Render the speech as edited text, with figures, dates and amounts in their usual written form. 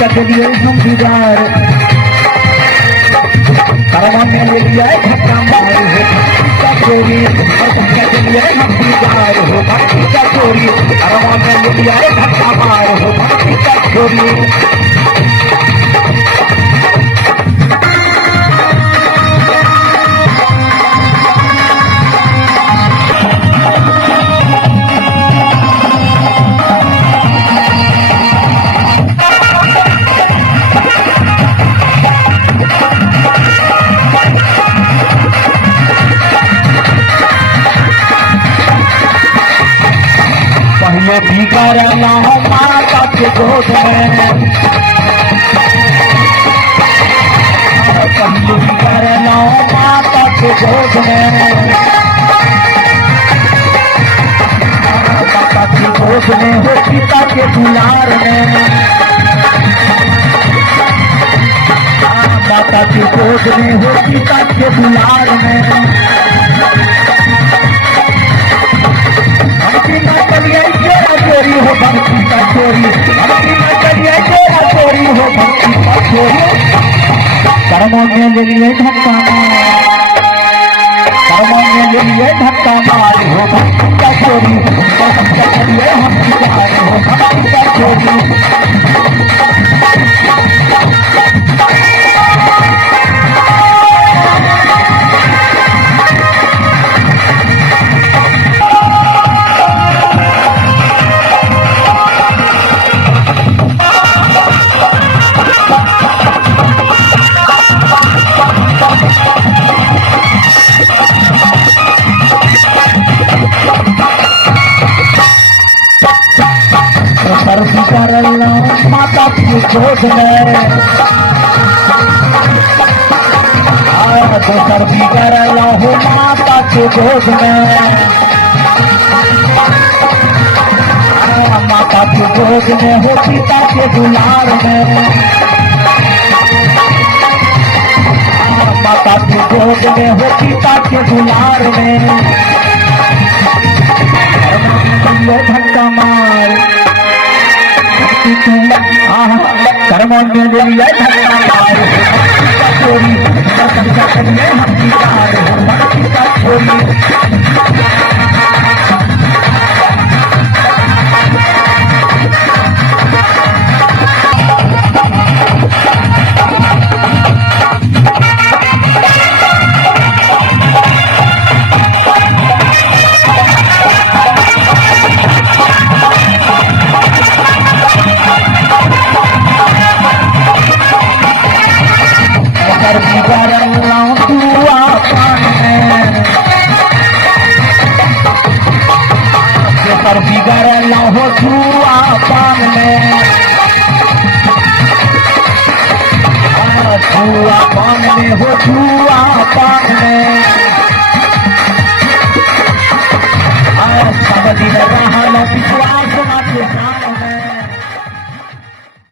पंखा के लिए हम दीदार कारवां में ले लिया धक्का मार हो पंखा चोरी और पंखा के लिए हम दीदार हो पंखा चोरी कारवां में ले लिया धक्का मार हो पंखा चोरी। पहले भी करना माता के गोद में पहले भी करना माता के गोद में माता के गोद में हो पिता के दुलार में माता के गोद में हो पिता के दुलार में चोरी हो भक्ति का चोरी भक्ति में चलिए चोरी हो भक्ति का चोरी कर्मों में ले लिए धक्का मार कर्मों में ले लिए धक्का मार हो भक्ति का चोरी चलिए हम हो भक्ति का चोरी। माता की गोद में दोसर भी कर हो माता के गोद में माता के गोद में हो पिता के दुलार में माता के गोद में हो पिता के दुलार में धक्का मार कर्मों में ले लिया धक्का मार चोरी हम दीदार हो भक्ति का चोरी। पर बिगड़ न हो जुआ पान में जुआ पान में हो जुआ पान